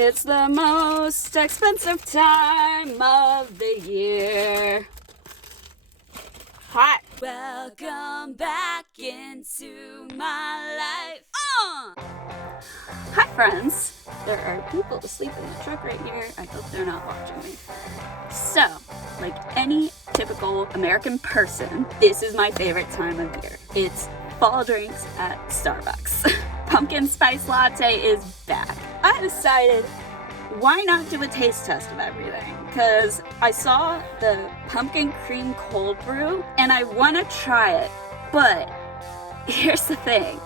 It's the most expensive time of the year. Hi. Welcome back into my life. Hi, friends. There are people asleep in the truck right here. I hope they're not watching me. So, like any typical American person, this is my favorite time of year. It's fall drinks at Starbucks. Pumpkin spice latte is back. I decided, why not do a taste test of everything? Because I saw the pumpkin cream cold brew and I want to try it. But here's the thing.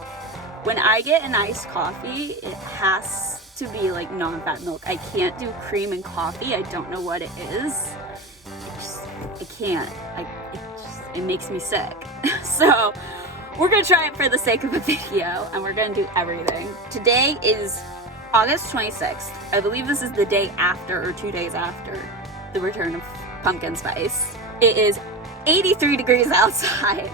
When I get an iced coffee, it has to be like non-fat milk. I can't do cream and coffee. I don't know what it is. I can't. It makes me sick. So we're gonna try it for the sake of a video, and we're gonna do everything. Today is August 26th. I believe this is the day after, or 2 days after, the return of pumpkin spice. It is 83 degrees outside,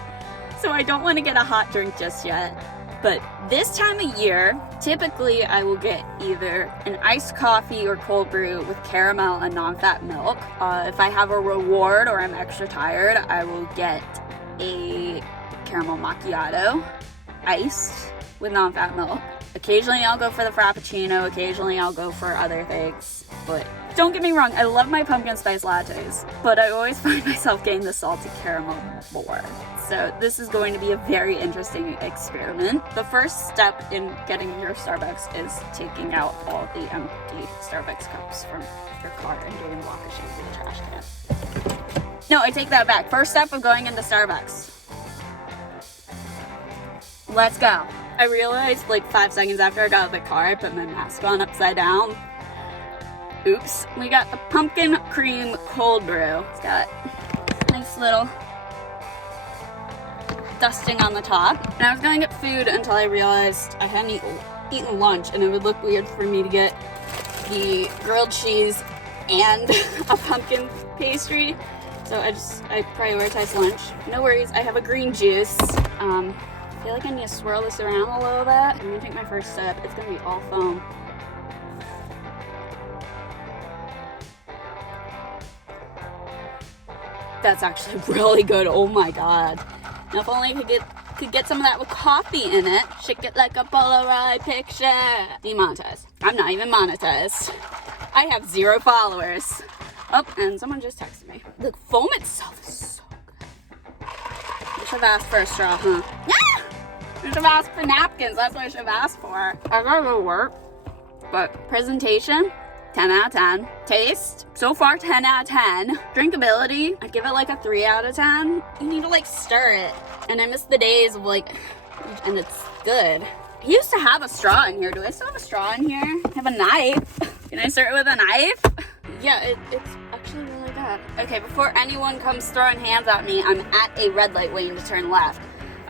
so I don't want to get a hot drink just yet. But this time of year, typically I will get either an iced coffee or cold brew with caramel and non-fat milk. If I have a reward or I'm extra tired, I will get a caramel macchiato, iced with non-fat milk. Occasionally I'll go for the Frappuccino, occasionally I'll go for other things. But don't get me wrong, I love my pumpkin spice lattes, but I always find myself getting the salted caramel more. So this is going to be a very interesting experiment. The first step in getting your Starbucks is taking out all the empty Starbucks cups from your car and doing walk of shame to the trash can. No, I take that back. First step of going into Starbucks. Let's go. I realized like 5 seconds after I got out of the car, I put my mask on upside down. Oops. We got the pumpkin cream cold brew. It's got a nice little dusting on the top. And I was gonna get food until I realized I hadn't eaten lunch, and it would look weird for me to get the grilled cheese and a pumpkin pastry. So I prioritized lunch. No worries, I have a green juice. I feel like I need to swirl this around a little bit. I'm gonna take my first sip. It's gonna be all foam. That's actually really good. Oh my god. Now if only I could get some of that with coffee in it. Shake it like a Polaroid picture. Demonetized. I'm not even monetized. I have 0 followers. Oh, and someone just texted me. The foam itself is so good. I should have asked for a straw, huh? Yeah! I should have asked for napkins. That's what I should have asked for. I gotta go to work. But presentation, 10 out of 10. Taste, so far 10 out of 10. Drinkability, I'd give it like a 3 out of 10. You need to like stir it. And I miss the days of like, and it's good. I used to have a straw in here. Do I still have a straw in here? I have a knife. Can I start with a knife? Yeah, it's actually really good. Okay, before anyone comes throwing hands at me, I'm at a red light waiting to turn left.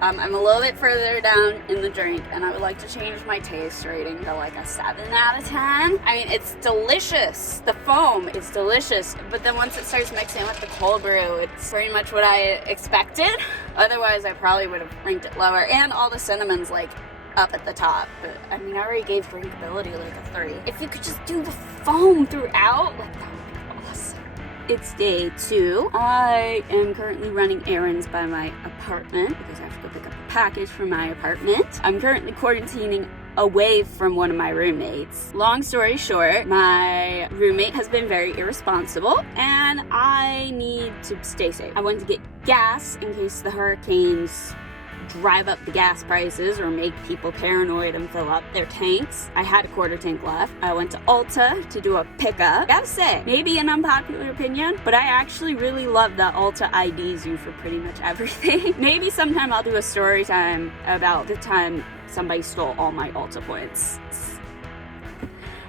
I'm a little bit further down in the drink, and I would like to change my taste rating to like a 7 out of 10. I mean, it's delicious. The foam is delicious, but then once it starts mixing with the cold brew, it's pretty much what I expected. Otherwise, I probably would have ranked it lower, and all the cinnamon's like up at the top. But I mean, I already gave drinkability like a 3. If you could just do the foam throughout, like that would be awesome. It's day 2. I am currently running errands by my apartment because I have to go pick up a package from my apartment. I'm currently quarantining away from one of my roommates. Long story short, my roommate has been very irresponsible and I need to stay safe. I went to get gas in case the hurricanes drive up the gas prices or make people paranoid and fill up their tanks. I had a quarter tank left. I went to Ulta to do a pickup. Gotta say, maybe an unpopular opinion, but I actually really love that Ulta IDs you for pretty much everything. Maybe sometime I'll do a story time about the time somebody stole all my Ulta points.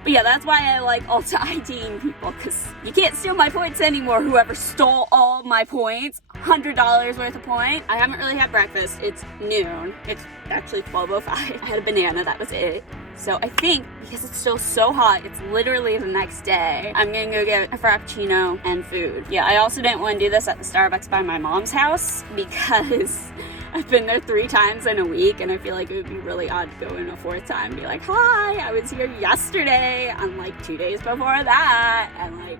But yeah, that's why I like Ulta IDing people, because you can't steal my points anymore, whoever stole all my points. $100 worth of point. I haven't really had breakfast. It's noon. It's actually 12:05. I had a banana, that was it. So I think, because it's still so hot, it's literally the next day, I'm gonna go get a Frappuccino and food. Yeah, I also didn't want to do this at the Starbucks by my mom's house, because I've been there 3 times in a week, and I feel like it would be really odd to go in a 4th time and be like, hi, I was here yesterday, and like 2 days before that, and like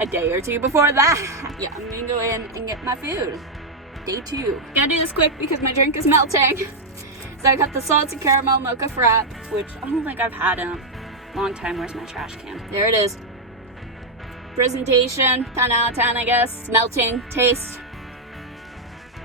a day or 2 before that. Yeah, I'm gonna go in and get my food. Day 2. Gotta do this quick because my drink is melting. So I got the salted caramel mocha frap, which I don't think I've had in a long time. Where's my trash can? There it is. Presentation, 10 out of 10, I guess. Melting, taste,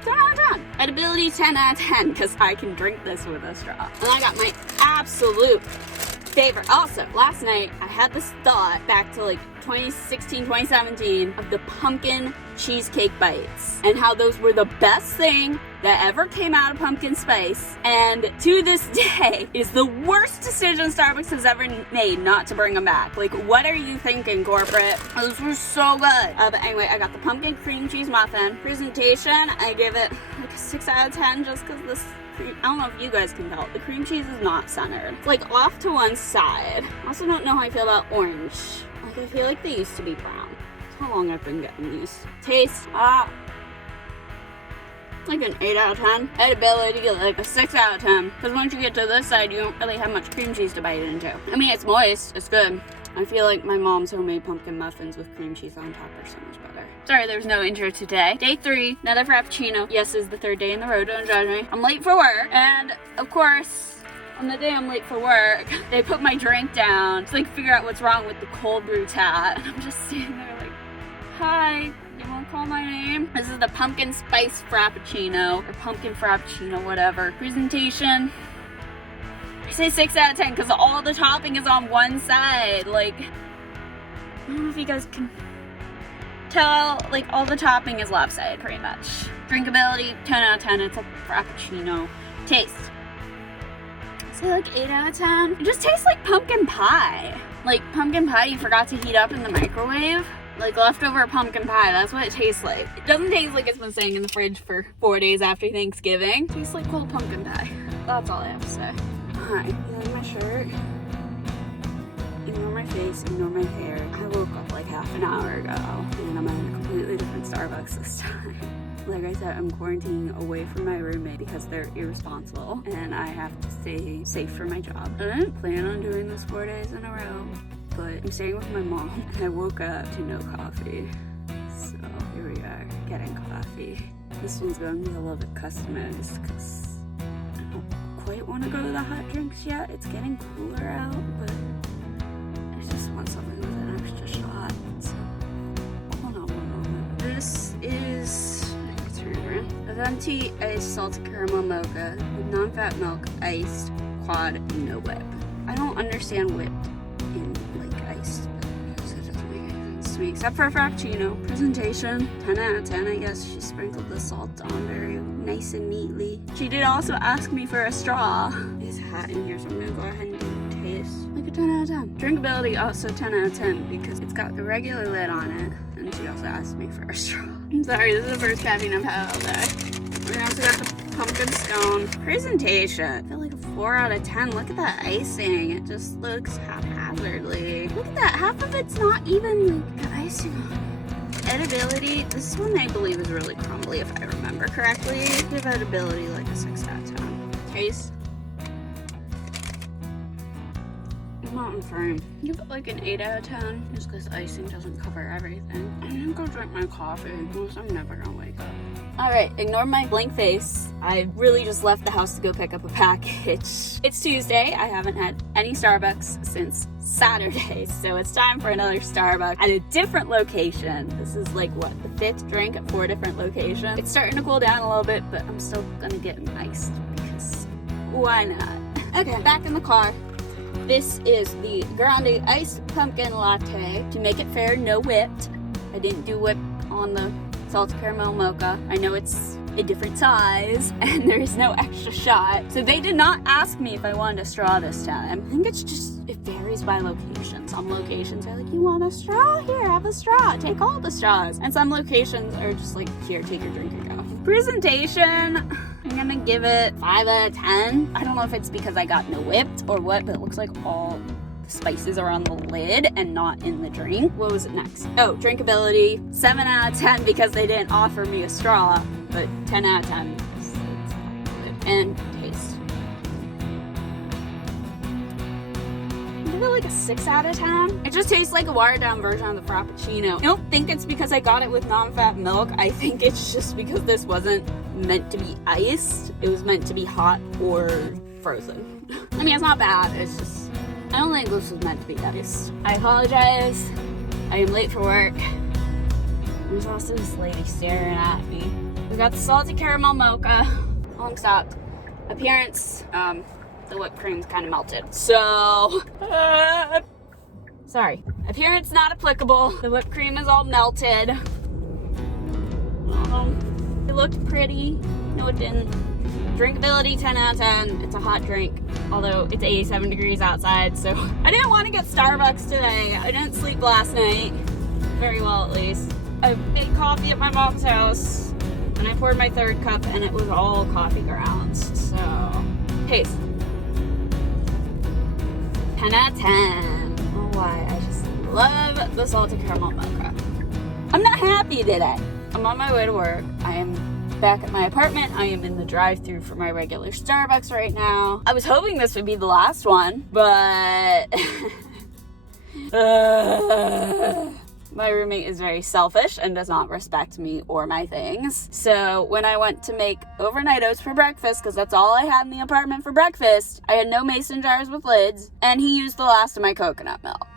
10 out of 10. Edibility, 10 out of 10, because I can drink this with a straw. And I got my absolute favorite. Also, last night, I had this thought back to like 2016, 2017 of the pumpkin cheesecake bites and how those were the best thing that ever came out of pumpkin spice, and to this day is the worst decision Starbucks has ever made not to bring them back. Like, what are you thinking, corporate? Those were so good. But anyway, I got the pumpkin cream cheese muffin. Presentation, I give it like a 6 out of 10 just because this I don't know if you guys can tell, the cream cheese is not centered. It's like off to one side. I also don't know how I feel about orange. Like, I feel like they used to be brown. That's how long I've been getting these. Taste, like an 8 out of 10. Edibility, like a 6 out of 10. Because once you get to this side, you don't really have much cream cheese to bite into. I mean, it's moist, it's good. I feel like my mom's homemade pumpkin muffins with cream cheese on top are so much better. Sorry, there's no intro today. Day 3, another Frappuccino. Yes, is the 3rd day in the row, don't judge me. I'm late for work, and of course, on the day I'm late for work, they put my drink down to like figure out what's wrong with the cold brew tat. And I'm just sitting there like, hi, you wanna call my name? This is the pumpkin spice Frappuccino, or pumpkin Frappuccino, whatever. Presentation, I say 6 out of 10 because all the topping is on one side. Like, I don't know if you guys can tell, like all the topping is lopsided pretty much. Drinkability, 10 out of 10, it's a Frappuccino. Taste, I say like 8 out of 10. It just tastes like pumpkin pie. Like pumpkin pie you forgot to heat up in the microwave. Like leftover pumpkin pie, that's what it tastes like. It doesn't taste like it's been sitting in the fridge for 4 days after Thanksgiving. It tastes like cold pumpkin pie. That's all I have to say. Hi, you like my shirt? Ignore my face, ignore my hair. I woke up like half an hour ago and I'm at a completely different Starbucks this time. Like I said, I'm quarantining away from my roommate because they're irresponsible and I have to stay safe for my job. I didn't plan on doing this 4 days in a row, but I'm staying with my mom and I woke up to no coffee. So here we are, getting coffee. This one's going to be a little bit customized because I don't quite want to go to the hot drinks yet. It's getting cooler out, but I just want something with an extra shot. So hold on one moment. This is a venti iced salted caramel mocha with non-fat milk, iced, quad, no whip. I don't understand whipped in like iced because it doesn't make any sense to me. Except for a Frappuccino. Presentation, 10 out of 10, I guess. She sprinkled the salt on very nice and neatly. She did also ask me for a straw. It's hot in here, so I'm gonna go ahead and do a taste. Like a 10 out of 10. Drinkability, also 10 out of 10 because it's got the regular lid on it. And she also asked me for a straw. I'm sorry, this is the first caffeine I've had all day. We also got the pumpkin scone. Presentation, I feel like a 4 out of 10. Look at that icing. It just looks haphazardly. Look at that. Half of it's not even like the icing on it. Edibility, this one I believe is really crumbly if I remember correctly. Give edibility like a 6 out of 10. Taste, not in frame. Give it like an 8 out of 10 just because icing doesn't cover everything. I'm gonna go drink my coffee because I'm never gonna wake up. Alright, ignore my blank face. I really just left the house to go pick up a package. It's Tuesday. I haven't had any Starbucks since Saturday, so it's time for another Starbucks at a different location. This is like, what, the 5th drink at 4 different locations. It's starting to cool down a little bit, but I'm still gonna get them iced because why not? Okay, back in the car. This is the Grande Iced Pumpkin Latte. To make it fair, no whipped. I didn't do whip on the salted caramel mocha. I know it's a different size and there is no extra shot. So they did not ask me if I wanted a straw this time. I think it's just, it varies by location. Some locations are like, you want a straw? Here, have a straw. Take all the straws. And some locations are just like, here, take your drink and go. Presentation, I'm gonna give it 5 out of 10. I don't know if it's because I got no whipped or what, but it looks like all the spices are on the lid and not in the drink. What was it next? Oh, drinkability, 7 out of 10 because they didn't offer me a straw, but 10 out of 10. It's and taste. I give it like a 6 out of 10. It just tastes like a watered down version of the Frappuccino. I don't think it's because I got it with non-fat milk. I think it's just because this wasn't meant to be iced. It was meant to be hot or frozen. I mean, it's not bad. It's just, I don't think this was meant to be iced. I apologize. I am late for work. There's also this lady staring at me. We got the salty caramel mocha. Long stopped. Appearance, the whipped cream's kind of melted. So, sorry. Appearance not applicable. The whipped cream is all melted. It looked pretty. No, it didn't. Drinkability 10 out of 10. It's a hot drink, although it's 87 degrees outside, so I didn't want to get Starbucks today. I didn't sleep last night. Very well, at least. I made coffee at my mom's house, and I poured my third cup, and it was all coffee grounds. So, taste. 10 out of 10. I don't know why. I just love the salted caramel mocha. I'm not happy today. I'm on my way to work. I am back at my apartment. I am in the drive-thru for my regular Starbucks right now. I was hoping this would be the last one, but my roommate is very selfish and does not respect me or my things. So when I went to make overnight oats for breakfast, because that's all I had in the apartment for breakfast, I had no mason jars with lids, and he used the last of my coconut milk.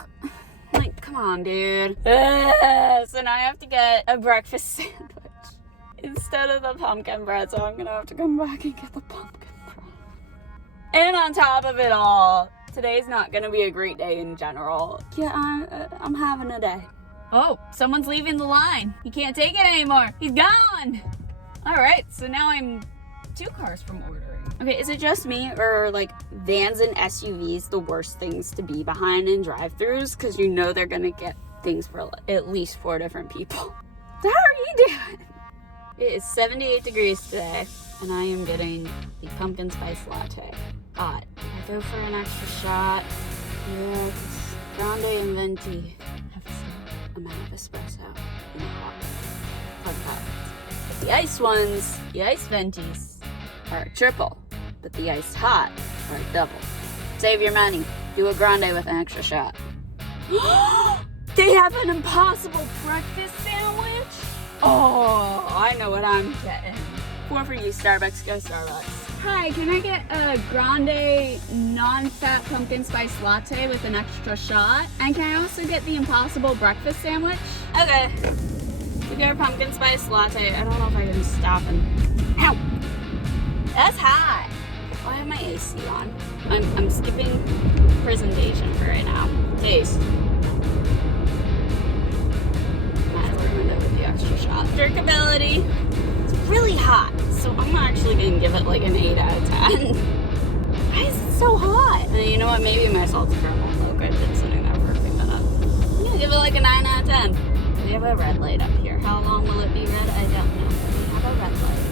Like, come on, dude. So now I have to get a breakfast sandwich instead of the pumpkin bread, so I'm gonna have to come back and get the pumpkin bread. And on top of it all, today's not gonna be a great day in general. Yeah, I'm having a day. Oh, someone's leaving the line. He can't take it anymore. He's gone. All right, so now I'm 2 cars from ordering. Okay, is it just me, or like vans and SUVs the worst things to be behind in drive-thrus? Because you know they're gonna get things for at least 4 different people. So how are you doing? It is 78 degrees today, and I am getting the pumpkin spice latte. God, I go for an extra shot. Yeah, it's grande and venti have the same amount of espresso in the hot. Fun fact. But the iced ones, the iced ventis, are a triple, but the iced hot are a double. Save your money. Do a grande with an extra shot. They have an impossible breakfast sandwich? Oh, I know what I'm getting. 4 for you, Starbucks. Go Starbucks. Hi, can I get a grande non-fat pumpkin spice latte with an extra shot? And can I also get the impossible breakfast sandwich? Okay. We got a pumpkin spice latte. I don't know if I can stop and... Ow! That's hot. Oh, I have my AC on. I'm skipping presentation for right now. Taste. Extra shot. Drinkability. It's really hot, so I'm actually gonna give it like an 8 out of 10. Why is it so hot? And you know what? Maybe my salted caramel mocha has been sitting there for a few minutes. I'm gonna give it like a 9 out of 10. We have a red light up here. How long will it be red? I don't know. We have a red light.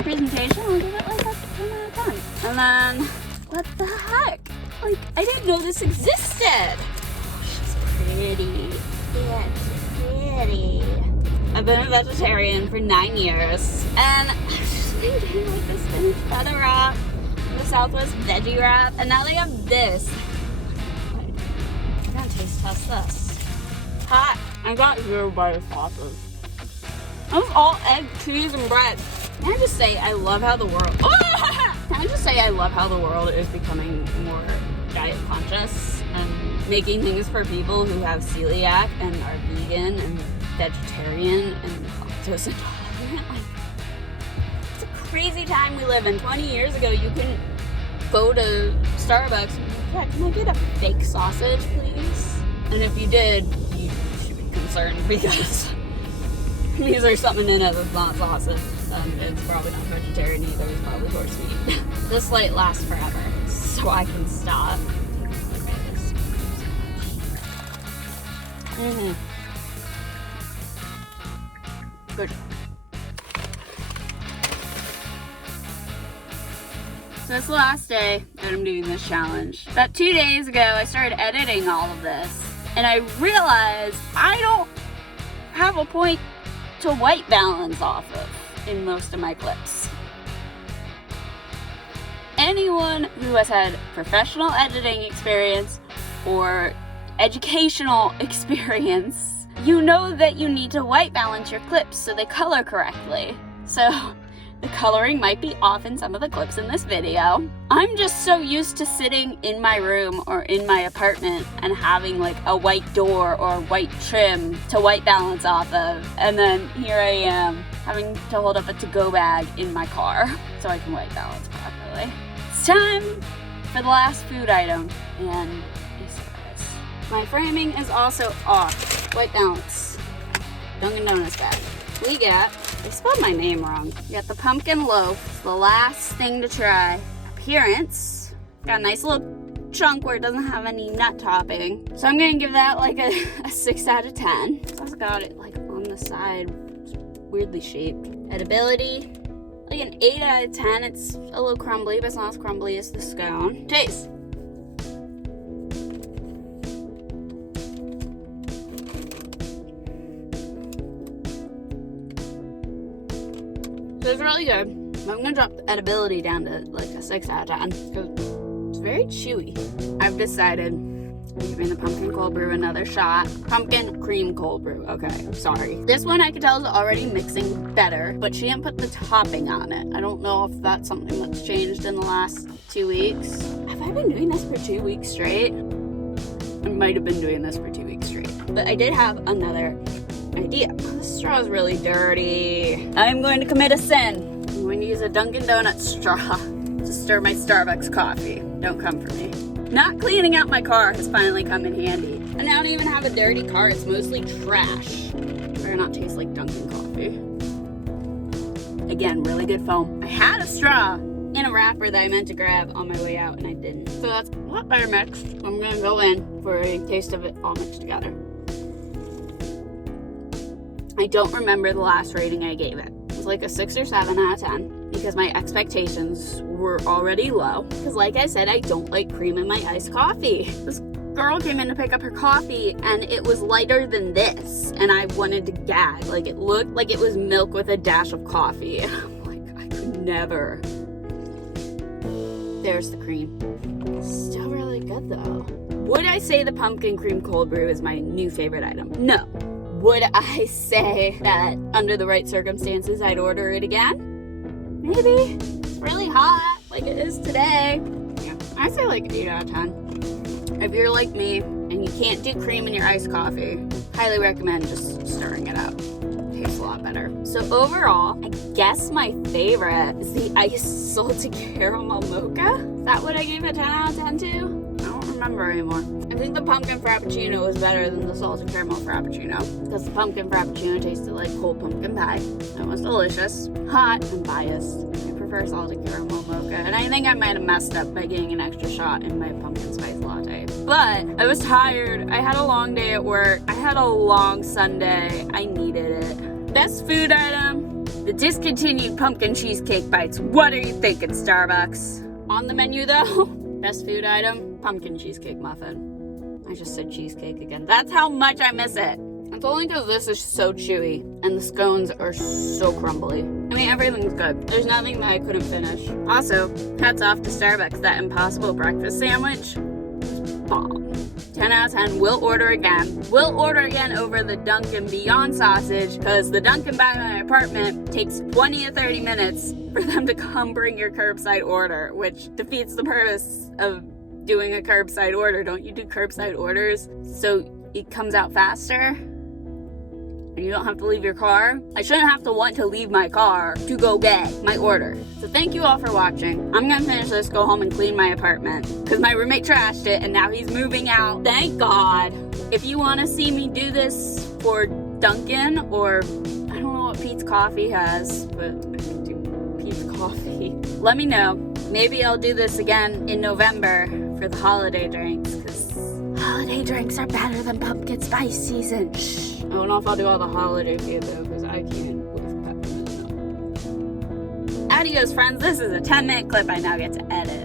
Presentation, I'll give it like a 10 out of 10. And then, what the heck? Like, I didn't know this existed. Pretty. Yes, pretty. I've been a vegetarian for 9 years, and I've just been eating like this spinach feta wrap, the Southwest veggie wrap, and now they have this. I'm gonna taste test this. Hot. I got 0 butter sauces. That was all egg, cheese, and bread. Can I just say I love how the world... Can I just say I love how the world is becoming more diet conscious and making things for people who have celiac and are vegan and vegetarian and lactose intolerant. Like, it's a crazy time we live in. 20 years ago, you couldn't go to Starbucks and be like, yeah, can I get a fake sausage, please? And if you did, you should be concerned because these are something in it that's not sausage. It's probably not vegetarian either. It's probably horse meat. This light lasts forever, so I can stop. Good. So it's the last day that I'm doing this challenge. About 2 days ago, I started editing all of this, and I realized I don't have a point to white balance off of in most of my clips. Anyone who has had professional editing experience or educational experience, you know that you need to white balance your clips so they color correctly. So the coloring might be off in some of the clips in this video. I'm just so used to sitting in my room or in my apartment and having like a white door or white trim to white balance off of, and then here I am having to hold up a to-go bag in my car so I can white balance properly. It's time for the last food item, and my framing is also off. White balance. Dunkin' Donuts bag. We got, they spelled my name wrong. We got the pumpkin loaf. It's the last thing to try. Appearance. Got a nice little chunk where it doesn't have any nut topping. So I'm gonna give that like a 6 out of 10. It's also got it like on the side. It's weirdly shaped. Edibility. Like an 8 out of 10. It's a little crumbly, but it's not as crumbly as the scone. Taste. So it's really good. I'm gonna drop the edibility down to like a 6 out of 10 because it's very chewy. I've decided I'm giving the pumpkin cold brew another shot. Pumpkin cream cold brew. Okay, sorry. This one I could tell is already mixing better, but she didn't put the topping on it. I don't know if that's something that's changed in the last 2 weeks. Have I been doing this for 2 weeks straight? I might have been doing this for 2 weeks straight. But I did have another idea. This straw is really dirty. I'm going to commit a sin. I'm going to use a Dunkin' Donuts straw to stir my Starbucks coffee. Don't come for me. Not cleaning out my car has finally come in handy. And I don't even have a dirty car. It's mostly trash. Better not taste like Dunkin' coffee. Again, really good foam. I had a straw in a wrapper that I meant to grab on my way out and I didn't. So that's a lot better mixed. I'm going to go in for a taste of it all mixed together. I don't remember the last rating I gave it. It was like a 6 or 7 out of 10 because my expectations were already low. Because like I said, I don't like cream in my iced coffee. This girl came in to pick up her coffee and it was lighter than this and I wanted to gag. Like it looked like it was milk with a dash of coffee. And I'm like, I could never. There's the cream. Still really good though. Would I say the pumpkin cream cold brew is my new favorite item? No. Would I say that under the right circumstances, I'd order it again? Maybe. It's really hot, like it is today. Yeah, I'd say like 8 out of 10. If you're like me and you can't do cream in your iced coffee, highly recommend just stirring it up. It tastes a lot better. So overall, I guess my favorite is the iced salted caramel mocha. Is that what I gave a 10 out of 10 to? I don't remember anymore. I think the pumpkin frappuccino was better than the salted caramel frappuccino because the pumpkin frappuccino tasted like whole pumpkin pie. It was delicious, hot, and biased. I prefer salted caramel mocha, and I think I might have messed up by getting an extra shot in my pumpkin spice latte. But I was tired. I had a long day at work. I had a long Sunday. I needed it. Best food item, the discontinued pumpkin cheesecake bites. What are you thinking, Starbucks? On the menu though, best food item, pumpkin cheesecake muffin. I just said cheesecake again. That's how much I miss it. It's only because this is so chewy and the scones are so crumbly. I mean, everything's good. There's nothing that I couldn't finish. Also, hats off to Starbucks. That Impossible breakfast sandwich was bomb. 10 out of 10. We'll order again. We'll order again over the Dunkin' Beyond sausage because the Dunkin' by my apartment takes 20 to 30 minutes for them to come bring your curbside order, which defeats the purpose of doing a curbside order. Don't you do curbside orders so it comes out faster and you don't have to leave your car? I shouldn't have to want to leave my car to go get my order. So thank you all for watching. I'm gonna finish this, go home and clean my apartment because my roommate trashed it and now he's moving out. Thank God. If you want to see me do this for Dunkin' or I don't know what Pete's Coffee has, but I can do Pete's Coffee. Let me know. Maybe I'll do this again in November for the holiday drinks, because holiday drinks are better than pumpkin spice season. Shh. I don't know if I'll do all the holiday food though, because I can't with peppermint. Adios, friends. This is a 10-minute clip I now get to edit.